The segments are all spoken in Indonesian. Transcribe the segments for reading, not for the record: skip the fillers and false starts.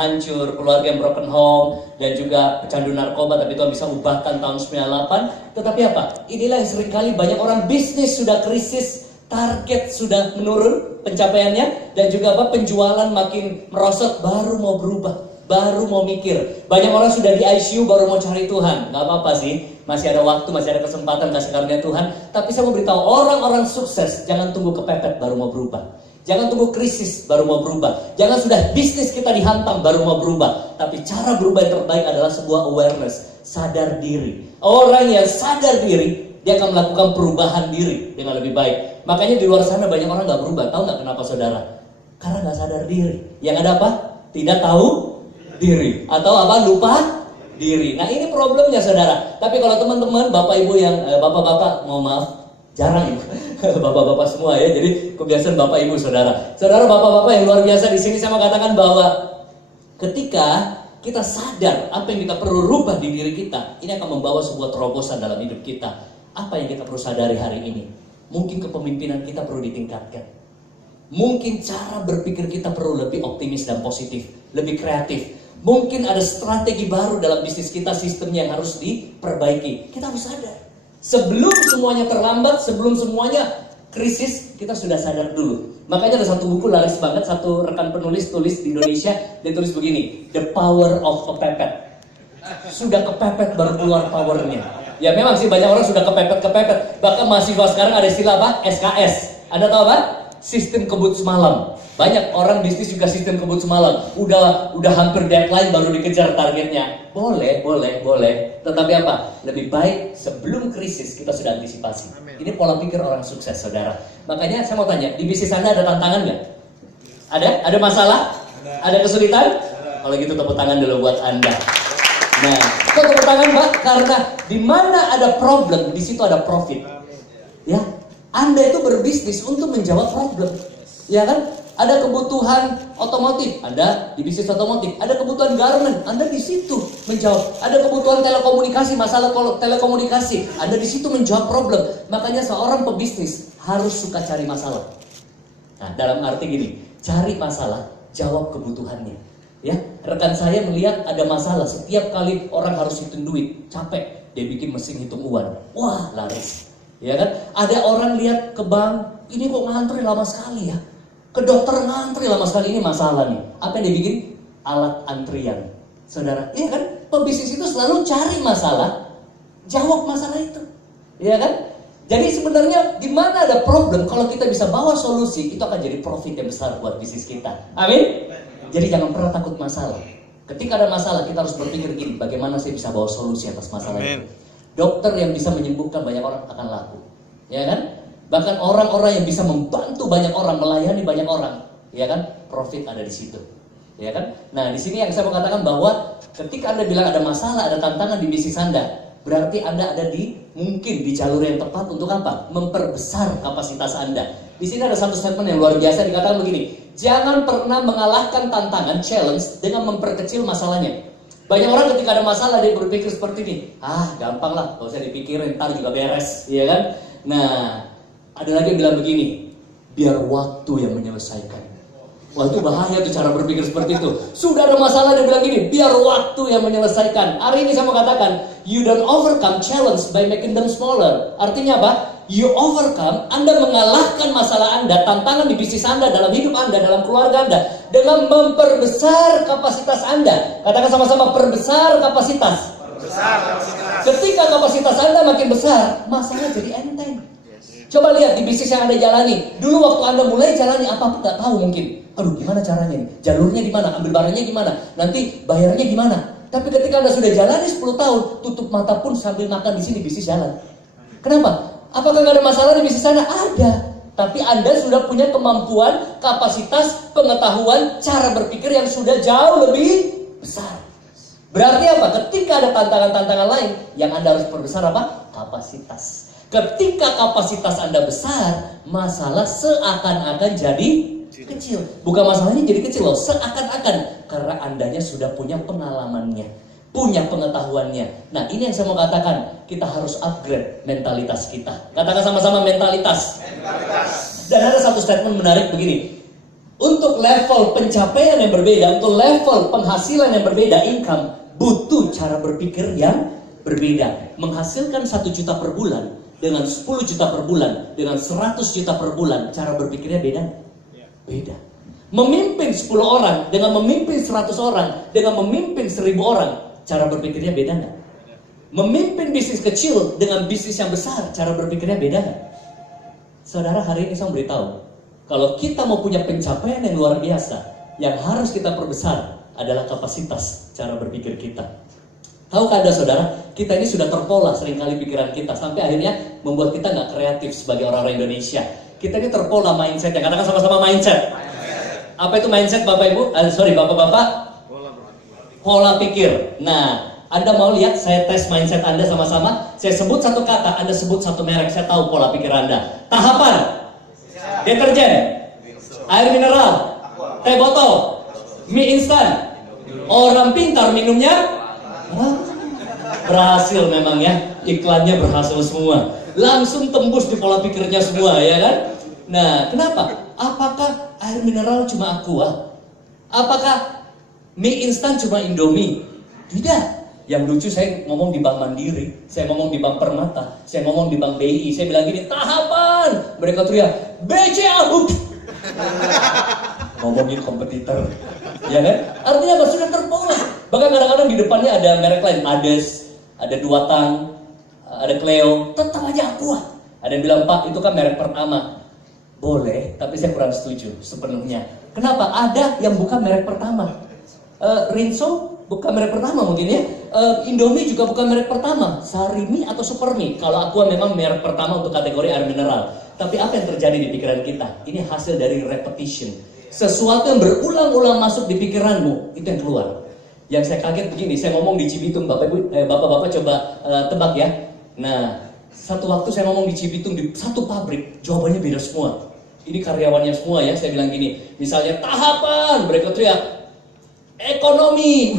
hancur, keluarga yang broken home, dan juga pecandu narkoba, tapi Tuhan bisa ubahkan tahun 98. Tetapi apa? Inilah yang seringkali banyak orang bisnis sudah krisis, target sudah menurun pencapaiannya, dan juga apa, penjualan makin merosot, baru mau berubah, baru mau mikir. Banyak orang sudah di ICU baru mau cari Tuhan. Gak apa-apa sih, masih ada waktu, masih ada kesempatan kasih karunia Tuhan. Tapi saya mau beritahu orang-orang sukses, jangan tunggu kepepet baru mau berubah. Jangan tunggu krisis baru mau berubah. Jangan sudah bisnis kita dihantam baru mau berubah. Tapi cara berubah yang terbaik adalah sebuah awareness, sadar diri. Orang yang sadar diri, dia akan melakukan perubahan diri dengan lebih baik. Makanya di luar sana banyak orang gak berubah. Tahu gak kenapa saudara? Karena gak sadar diri. Yang ada apa? Tidak tahu diri. Atau apa? Lupa diri. Nah ini problemnya saudara. Tapi kalau teman-teman, bapak ibu yang bapak-bapak, mohon maaf, jarang ibu, bapak-bapak semua ya. Jadi kebiasaan bapak ibu saudara. Saudara bapak-bapak yang luar biasa, di sini saya mau katakan bahwa ketika kita sadar apa yang kita perlu rubah di diri kita, ini akan membawa sebuah terobosan dalam hidup kita. Apa yang kita perlu sadari hari ini? Mungkin kepemimpinan kita perlu ditingkatkan. Mungkin cara berpikir kita perlu lebih optimis dan positif, lebih kreatif. Mungkin ada strategi baru dalam bisnis kita, sistemnya yang harus diperbaiki. Kita harus sadar. Sebelum semuanya terlambat, sebelum semuanya krisis, kita sudah sadar dulu. Makanya ada satu buku laris banget, satu rekan penulis tulis di Indonesia, dia tulis begini, The Power of Kepepet. Sudah kepepet baru keluar powernya. Ya memang sih banyak orang sudah kepepet. Bahkan mahasiswa sekarang ada istilah apa? SKS. Anda tahu apa? Sistem kebut semalam. Banyak orang bisnis juga sistem kebut semalam. Udah hampir deadline baru dikejar targetnya. Boleh. Tetapi apa? Lebih baik sebelum krisis kita sudah antisipasi. Amin. Ini pola pikir orang sukses, saudara. Makanya saya mau tanya, di bisnis Anda ada tantangan nggak? Ada masalah? Ada kesulitan? Kalau gitu tepuk tangan dulu buat Anda. Nah, kok tepuk tangan, Mbak? Karena di mana ada problem, di situ ada profit. Ya, Anda itu berbisnis untuk menjawab problem. Ya kan? Ada kebutuhan otomotif, Anda di bisnis otomotif. Ada kebutuhan garment, Anda di situ menjawab. Ada kebutuhan telekomunikasi, masalah telekomunikasi, Anda di situ menjawab problem. Makanya seorang pebisnis harus suka cari masalah. Nah, dalam arti gini, cari masalah, jawab kebutuhannya. Ya, rekan saya melihat ada masalah, setiap kali orang harus hitung duit, capek, dia bikin mesin hitung uang. Wah, laris. Ya kan? Ada orang lihat ke bank, ini kok ngantri lama sekali ya. Ke dokter ngantri lama sekali, ini masalah nih. Apa yang dia bikin? Alat antrian. Saudara, iya kan? Pebisnis itu selalu cari masalah, jawab masalah itu. Iya kan? Jadi sebenarnya di mana ada problem, kalau kita bisa bawa solusi, itu akan jadi profit yang besar buat bisnis kita. Amin? Jadi jangan pernah takut masalah. Ketika ada masalah, kita harus berpikir gini, bagaimana saya bisa bawa solusi atas masalah itu. Dokter yang bisa menyembuhkan banyak orang akan laku. Ya kan? Bahkan orang-orang yang bisa membantu banyak orang, melayani banyak orang, ya kan? Profit ada di situ, ya kan? Nah, di sini yang saya mau katakan bahwa ketika Anda bilang ada masalah, ada tantangan di bisnis Anda, berarti Anda ada mungkin di jalur yang tepat untuk apa? Memperbesar kapasitas Anda. Di sini ada satu statement yang luar biasa dikatakan begini, jangan pernah mengalahkan tantangan, challenge dengan memperkecil masalahnya. Banyak orang ketika ada masalah dia berpikir seperti ini, gampang lah, gak usah dipikirin, ntar juga beres, ya kan? Nah, ada lagi yang bilang begini, biar waktu yang menyelesaikan. Wah, itu bahaya tuh cara berpikir seperti itu. Sudah ada masalah dia bilang gini, biar waktu yang menyelesaikan. Hari ini saya mau katakan, you don't overcome challenge by making them smaller. Artinya apa? You overcome, Anda mengalahkan masalah Anda, tantangan di bisnis Anda, dalam hidup Anda, dalam keluarga Anda, dengan memperbesar kapasitas Anda. Katakan sama-sama, perbesar kapasitas. Ketika kapasitas Anda makin besar, masalah jadi enteng. Coba lihat di bisnis yang Anda jalani. Dulu waktu Anda mulai jalani, apa-apa nggak tahu mungkin. Aduh, gimana caranya nih? Jalurnya di mana? Ambil barangnya gimana? Nanti bayarnya gimana? Tapi ketika Anda sudah jalani 10 tahun, tutup mata pun sambil makan di sini bisnis jalan. Kenapa? Apakah nggak ada masalah di bisnis Anda? Ada. Tapi Anda sudah punya kemampuan, kapasitas, pengetahuan, cara berpikir yang sudah jauh lebih besar. Berarti apa? Ketika ada tantangan-tantangan lain, yang Anda harus perbesar apa? Kapasitas. Ketika kapasitas Anda besar, masalah seakan-akan jadi kecil. Bukan masalahnya jadi kecil loh, seakan-akan. Karena Andanya sudah punya pengalamannya, punya pengetahuannya. Nah, ini yang saya mau katakan, kita harus upgrade mentalitas kita. Katakan sama-sama mentalitas. Dan ada satu statement menarik begini. Untuk level pencapaian yang berbeda, untuk level penghasilan yang berbeda, income, butuh cara berpikir yang berbeda. Menghasilkan 1 juta per bulan, dengan 10 juta per bulan, dengan 100 juta per bulan, cara berpikirnya beda? Beda. Memimpin 10 orang, dengan memimpin 100 orang, dengan memimpin 1000 orang, cara berpikirnya beda nggak? Memimpin bisnis kecil dengan bisnis yang besar, cara berpikirnya beda nggak? Saudara, hari ini saya beritahu, kalau kita mau punya pencapaian yang luar biasa, yang harus kita perbesar adalah kapasitas cara berpikir kita. Tahukah Anda, saudara, kita ini sudah terpola seringkali pikiran kita, sampai akhirnya membuat kita nggak kreatif sebagai orang-orang Indonesia. Kita ini terpola mindset, ya katakan sama-sama mindset. Apa itu mindset, Bapak Ibu? Bapak-bapak? Pola pikir. Nah, Anda mau lihat saya tes mindset Anda sama-sama? Saya sebut satu kata, Anda sebut satu merek, saya tahu pola pikir Anda. Tahapan, deterjen, air mineral, teh botol, mie instan. Orang pintar minumnya berhasil memang ya, iklannya berhasil semua. Langsung tembus di pola pikirnya semua, ya kan? Nah, kenapa? Apakah air mineral cuma Aqua? Apakah mie instan cuma Indomie? Tidak. Yang lucu, saya ngomong di Bank Mandiri, saya ngomong di Bank Permata, saya ngomong di Bank BI, saya bilang gini, tahapan. Mereka teriak, BCA. Ngomongin kompetitor, ya kan? Artinya apa? Sudah terpola. Bahkan kadang-kadang di depannya ada merek lain, Ades, ada Duatang, ada Cleo, tetap aja Aqua. Ada yang bilang, Pak, itu kan merek pertama. Boleh, tapi saya kurang setuju sepenuhnya. Kenapa? Ada yang bukan merek pertama. Rinso bukan merek pertama mungkin ya. Indomie juga bukan merek pertama. Sarimi atau Supermi. Kalau Aqua memang merek pertama untuk kategori air mineral. Tapi apa yang terjadi di pikiran kita? Ini hasil dari repetition. Sesuatu yang berulang-ulang masuk di pikiranmu, itu yang keluar. Yang saya kaget begini, saya ngomong di Cibitung, bapak-bapak coba tebak ya. Nah, satu waktu saya ngomong di Cibitung di satu pabrik, jawabannya beda semua. Ini karyawannya semua ya, saya bilang gini, misalnya tahapan, mereka teriak ekonomi,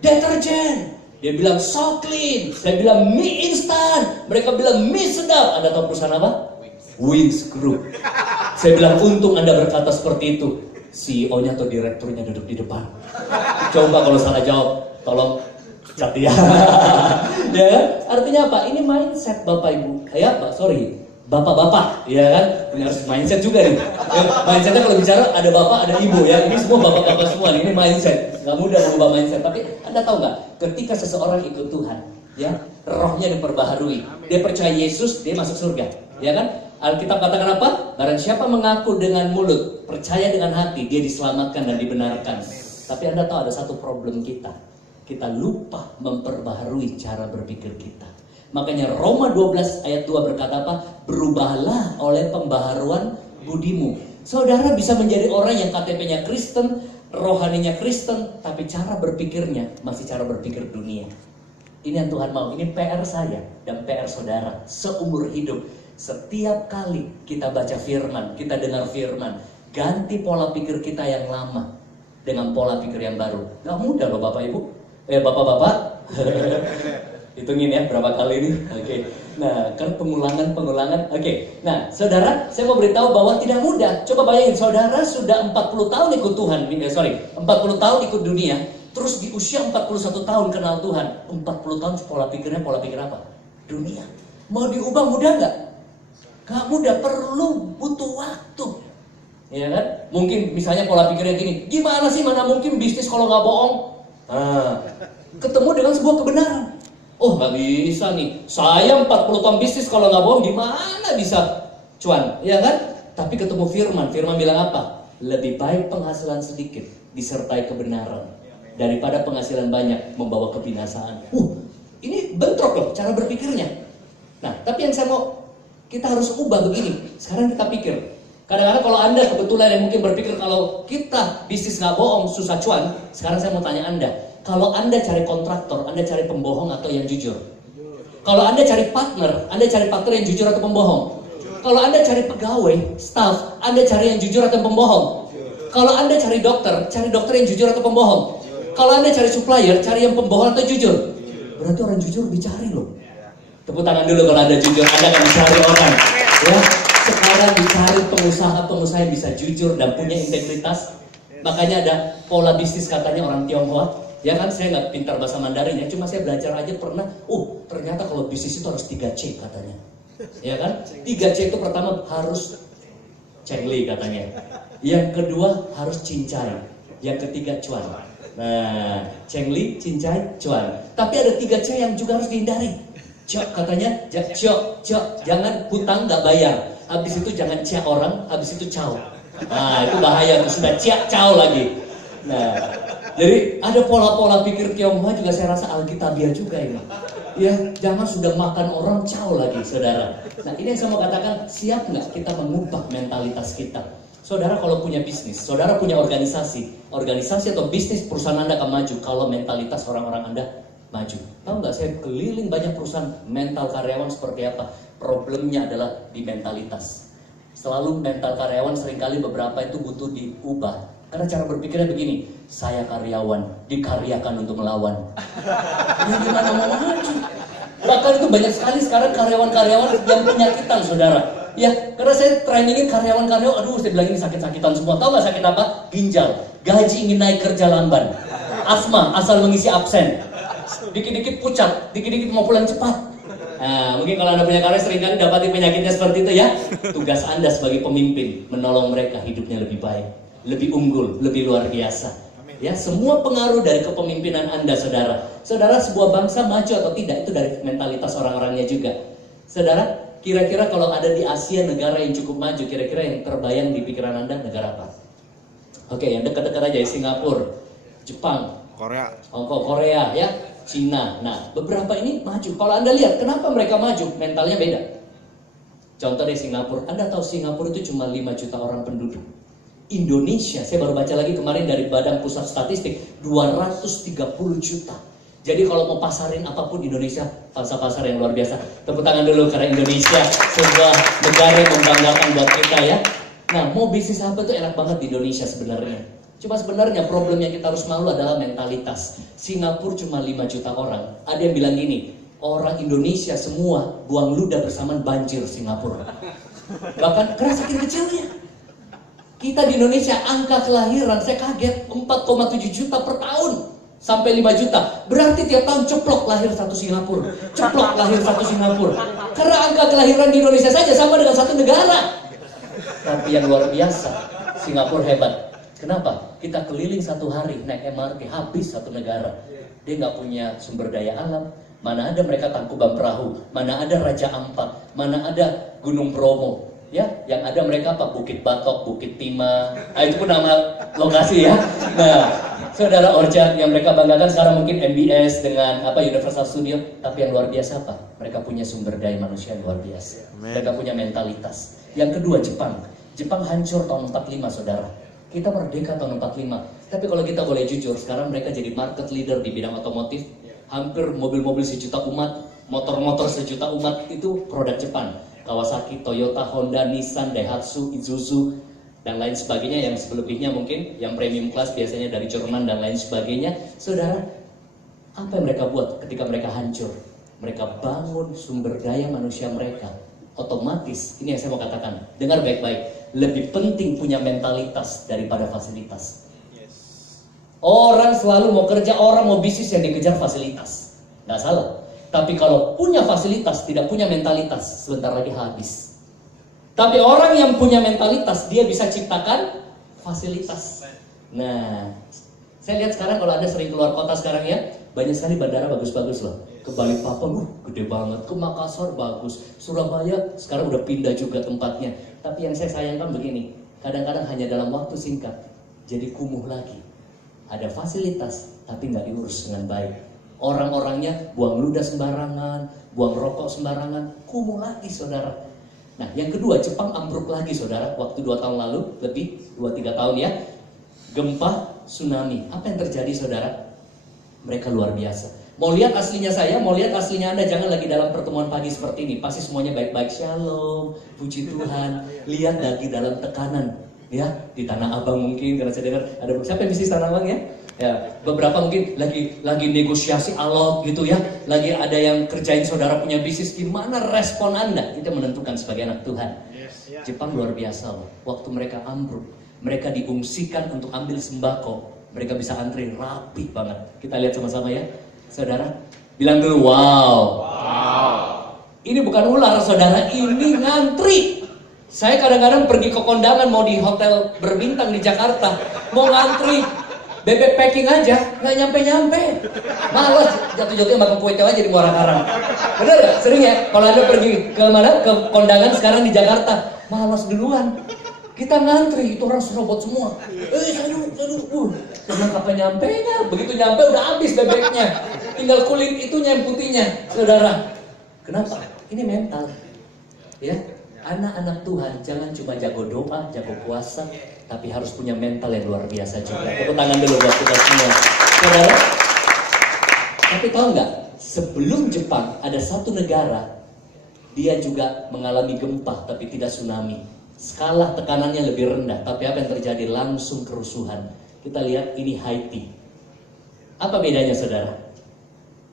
deterjen. Dia bilang so clean, saya bilang mie instan, mereka bilang mie sedap. Anda tahu perusahaan apa? Wings Group. Saya bilang untung Anda berkata seperti itu. CEO-nya atau direkturnya duduk di depan. Coba kalau salah jawab, tolong cat dia. Ya kan? Artinya apa? Ini mindset Bapak Ibu. Bapak-bapak, ya kan? Ini harus mindset juga nih. Mindsetnya kalau bicara ada bapak, ada ibu ya. Ini semua bapak-bapak semua nih. Ini mindset. Gak mudah mengubah mindset. Tapi Anda tahu nggak? Ketika seseorang ikut Tuhan, ya, rohnya diperbaharui. Dia percaya Yesus, dia masuk surga, ya kan? Alkitab katakan apa? Barang siapa mengaku dengan mulut, percaya dengan hati, dia diselamatkan dan dibenarkan. Tapi Anda tahu ada satu problem kita. Kita lupa memperbaharui cara berpikir kita. Makanya Roma 12 ayat 2 berkata apa? Berubahlah oleh pembaharuan budimu. Saudara bisa menjadi orang yang KTP-nya Kristen, rohaninya Kristen, tapi cara berpikirnya masih cara berpikir dunia. Ini yang Tuhan mau. Ini PR saya dan PR saudara seumur hidup. Setiap kali kita baca firman, kita dengar firman, ganti pola pikir kita yang lama dengan pola pikir yang baru. Gak mudah loh Bapak Ibu. Bapak-bapak. Hitungin ya berapa kali ini. Oke. Nah, kan pengulangan. Oke. Nah, saudara, saya mau beritahu bahwa tidak mudah. Coba bayangin, saudara sudah 40 tahun ikut Tuhan. 40 tahun ikut dunia. Terus di usia 41 tahun kenal Tuhan. 40 tahun pola pikirnya pola pikir apa? Dunia. Mau diubah mudah nggak? Gak mudah, perlu butuh waktu. Ya kan? Mungkin misalnya pola pikirnya gini, gimana sih, mana mungkin bisnis kalau nggak bohong? Ketemu dengan sebuah kebenaran. Oh, nggak bisa nih. Saya 40 tahun bisnis kalau nggak bohong, gimana bisa cuan? Ya kan? Tapi ketemu firman bilang apa? Lebih baik penghasilan sedikit disertai kebenaran daripada penghasilan banyak membawa kebinasaan. Ini bentrok loh cara berpikirnya. Nah, tapi yang saya mau kita harus ubah begini. Sekarang kita pikir. Kadang-kadang kalau Anda kebetulan yang mungkin berpikir kalau kita bisnis nggak bohong, susah cuan. Sekarang saya mau tanya Anda. Kalau Anda cari kontraktor, Anda cari pembohong atau yang jujur? Kalau Anda cari partner yang jujur atau pembohong? Kalau Anda cari pegawai, staff, Anda cari yang jujur atau pembohong? Kalau Anda cari dokter yang jujur atau pembohong? Kalau Anda cari supplier, cari yang pembohong atau jujur? Berarti orang jujur dicari loh. Tepuk tangan dulu kalau Anda jujur, Anda akan dicari orang. Ya. Sekarang dicari pengusaha-pengusaha yang bisa jujur dan punya integritas. Makanya ada pola bisnis katanya orang Tionghoa. Ya kan, saya nggak pintar bahasa Mandarin ya, cuma saya belajar aja pernah. Ternyata kalau bisnis itu harus 3C katanya. Ya kan? 3C itu pertama harus cengli katanya. Yang kedua harus cincai. Yang ketiga cuan. Nah, cengli, cincai, cuan. Tapi ada 3C yang juga harus dihindari. Cok katanya, cok, jangan hutang nggak bayar. Habis itu jangan cia orang, habis itu caw. Nah, itu bahaya tuh, sudah cia caw lagi. Nah, jadi ada pola-pola pikir Tionghoa juga saya rasa alkitabiah juga ini. Ya, jangan sudah makan orang caw lagi, saudara. Nah, ini yang saya mau katakan, siap nggak kita mengubah mentalitas kita? Saudara kalau punya bisnis, saudara punya organisasi atau bisnis perusahaan Anda akan maju kalau mentalitas orang-orang Anda maju. Tahu nggak, saya keliling banyak perusahaan, mental karyawan seperti apa? Problemnya adalah di mentalitas. Selalu mental karyawan seringkali beberapa itu butuh diubah. Karena cara berpikirnya begini, saya karyawan, dikaryakan untuk melawan. Ya gimana mau maju? Bahkan itu banyak sekali sekarang karyawan-karyawan yang penyakitan, saudara. Ya, karena saya trainingin karyawan-karyawan, saya bilang ini sakit-sakitan semua. Tahu nggak sakit apa? Ginjal, gaji ingin naik kerja lamban, asma asal mengisi absen, dikit-dikit pucat, dikit-dikit mau pulang cepat. Nah, mungkin kalau Anda punya karya seringkali dapati penyakitnya seperti itu ya. Tugas Anda sebagai pemimpin menolong mereka hidupnya lebih baik, lebih unggul, lebih luar biasa. Ya, semua pengaruh dari kepemimpinan Anda, saudara. Saudara, sebuah bangsa maju atau tidak itu dari mentalitas orang-orangnya juga. Saudara, kira-kira kalau ada di Asia negara yang cukup maju, kira-kira yang terbayang di pikiran Anda negara apa? Oke, yang dekat-dekat aja ya, Singapura, Jepang, Korea, Hongkong, Korea, ya, Cina. Nah, beberapa ini maju. Kalau Anda lihat, kenapa mereka maju? Mentalnya beda. Contoh di Singapura. Anda tahu Singapura itu cuma 5 juta orang penduduk. Indonesia, saya baru baca lagi kemarin dari Badan Pusat Statistik, 230 juta. Jadi kalau mau pasarin apapun Indonesia, pasar yang luar biasa. Tepuk tangan dulu karena Indonesia sebuah negara yang membanggakan buat kita ya. Nah, mau bisnis apa itu enak banget di Indonesia sebenarnya. Cuma sebenarnya problem yang kita harus malu adalah mentalitas. Singapura cuma 5 juta orang. Ada yang bilang gini, orang Indonesia semua buang ludah bersamaan banjir Singapura. Bahkan karena saking kecilnya. Kita di Indonesia angka kelahiran saya kaget 4,7 juta per tahun sampai 5 juta. Berarti tiap tahun ceplok lahir satu Singapura. Ceplok lahir satu Singapura. Karena angka kelahiran di Indonesia saja sama dengan satu negara. Tapi yang luar biasa, Singapura hebat. Kenapa? Kita keliling satu hari naik MRT habis satu negara. Dia nggak punya sumber daya alam. Mana ada mereka Tangkuban Perahu, mana ada Raja Ampat, mana ada Gunung Bromo. Ya, yang ada mereka apa? Bukit Batok, Bukit Timah. Itu pun nama lokasi ya. Nah, saudara Orchard yang mereka banggakan sekarang mungkin MBS dengan Universal Studio, tapi yang luar biasa apa? Mereka punya sumber daya manusia yang luar biasa. Mereka punya mentalitas. Yang kedua Jepang. Jepang hancur tahun 45, saudara. Kita merdeka tahun 45. Tapi kalau kita boleh jujur, sekarang mereka jadi market leader di bidang otomotif. Hampir mobil-mobil sejuta umat, motor-motor sejuta umat itu produk Jepang. Kawasaki, Toyota, Honda, Nissan, Daihatsu, Isuzu, dan lain sebagainya. Yang selebihnya mungkin yang premium class biasanya dari Jerman dan lain sebagainya. Saudara, apa yang mereka buat ketika mereka hancur? Mereka bangun sumber daya manusia mereka. Otomatis, ini yang saya mau katakan, dengar baik-baik, lebih penting punya mentalitas daripada fasilitas. Orang selalu mau kerja, orang mau bisnis yang dikejar fasilitas. Nggak salah. Tapi kalau punya fasilitas, tidak punya mentalitas, sebentar lagi habis. Tapi orang yang punya mentalitas, dia bisa ciptakan fasilitas. Nah, saya lihat sekarang kalau Anda sering keluar kota sekarang ya, banyak sekali bandara bagus-bagus loh. Ke Balikpapan, gede banget. Ke Makassar bagus. Surabaya sekarang udah pindah juga tempatnya. Tapi yang saya sayangkan begini, kadang-kadang hanya dalam waktu singkat, jadi kumuh lagi. Ada fasilitas, tapi nggak diurus dengan baik. Orang-orangnya buang ludah sembarangan, buang rokok sembarangan, kumuh lagi, saudara. Nah, yang kedua, Jepang ambruk lagi, saudara. Waktu 2 tahun lalu, lebih 2-3 tahun ya. Gempa, tsunami. Apa yang terjadi, saudara? Mereka luar biasa. Mau lihat aslinya saya, mau lihat aslinya Anda, jangan lagi dalam pertemuan pagi seperti ini. Pasti semuanya baik-baik, shalom, puji Tuhan. Lihat lagi dalam tekanan, ya. Di Tanah Abang mungkin, karena saya dengar ada siapa yang bisnis Tanah Abang ya? Ya, beberapa mungkin lagi negosiasi alot gitu ya. Lagi ada yang kerjain saudara punya bisnis. Gimana respon Anda? Itu menentukan sebagai anak Tuhan. Jepang luar biasa loh. Waktu mereka ambruk, mereka diungsikan untuk ambil sembako. Mereka bisa antri rapi banget. Kita lihat sama-sama ya, saudara. Bilang dulu, wow. Ini bukan ular, saudara. Ini ngantri. Saya kadang-kadang pergi ke kondangan, mau di hotel berbintang di Jakarta, mau ngantri bebek packing aja, nggak nyampe-nyampe. Males, jatuh-jatuhnya makan kue tewa jadi Muara Karang. Bener gak? Sering ya? Kalau Anda pergi ke mana? Ke kondangan sekarang di Jakarta, malas duluan. Kita ngantri, itu orang serobot semua. Saya jangan kapan nyampe-nya. Begitu nyampe udah habis bebeknya. Tinggal kulit itunya yang putihnya, saudara. Kenapa? Ini mental. Ya, anak-anak Tuhan jangan cuma jago doa, jago puasa, tapi harus punya mental yang luar biasa juga. Tepuk tangan dulu buat kita semua, saudara. Tapi tahu nggak? Sebelum Jepang ada satu negara, dia juga mengalami gempa, tapi tidak tsunami. Skala tekanannya lebih rendah, tapi apa yang terjadi? Langsung kerusuhan. Kita lihat ini Haiti. Apa bedanya, saudara?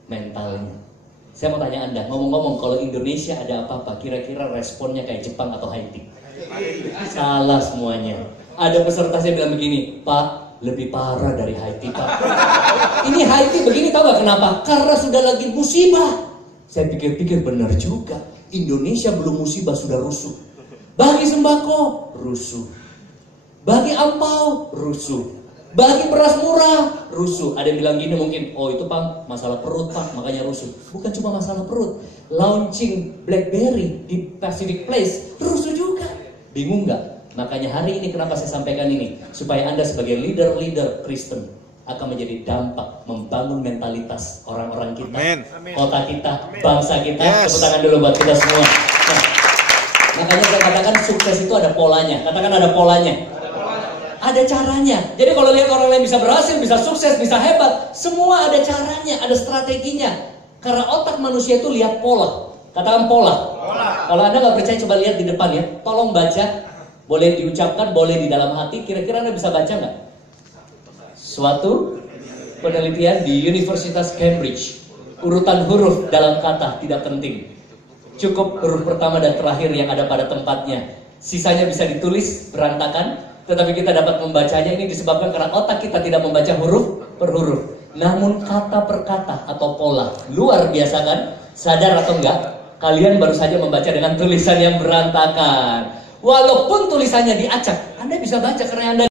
Mentalnya. Saya mau tanya Anda, ngomong-ngomong, kalau Indonesia ada apa-apa, kira-kira responnya kayak Jepang atau Haiti? Salah semuanya. Ada peserta saya bilang begini, Pak, lebih parah dari Haiti, Pak. Ini Haiti begini, tahu gak kenapa? Karena sudah lagi musibah. Saya pikir-pikir benar juga. Indonesia belum musibah sudah rusuh. Bagi sembako, rusuh. Bagi ampau, rusuh. Bagi beras murah, rusuh. Ada yang bilang gini mungkin, oh itu Pak, masalah perut Pak, makanya rusuh. Bukan cuma masalah perut. Launching BlackBerry di Pacific Place, rusuh juga. Bingung nggak? Makanya hari ini kenapa saya sampaikan ini? Supaya Anda sebagai leader-leader Kristen akan menjadi dampak membangun mentalitas orang-orang kita, kota kita, bangsa kita. Tepuk tangan dulu buat kita semua. Nah, makanya saya katakan sukses itu ada polanya. Katakan ada polanya. Ada caranya. Jadi kalau lihat orang lain bisa berhasil, bisa sukses, bisa hebat, semua ada caranya, ada strateginya. Karena otak manusia itu lihat pola. Katakan pola. Kalau Anda nggak percaya, coba lihat di depan ya. Tolong baca. Boleh diucapkan, boleh di dalam hati. Kira-kira Anda bisa baca nggak? Suatu penelitian di Universitas Cambridge. Urutan huruf dalam kata tidak penting. Cukup huruf pertama dan terakhir yang ada pada tempatnya. Sisanya bisa ditulis berantakan, tetapi kita dapat membacanya. Ini disebabkan karena otak kita tidak membaca huruf per huruf, namun kata per kata atau pola. Luar biasa kan? Sadar atau enggak? Kalian baru saja membaca dengan tulisan yang berantakan. Walaupun tulisannya diacak, Anda bisa baca karena Anda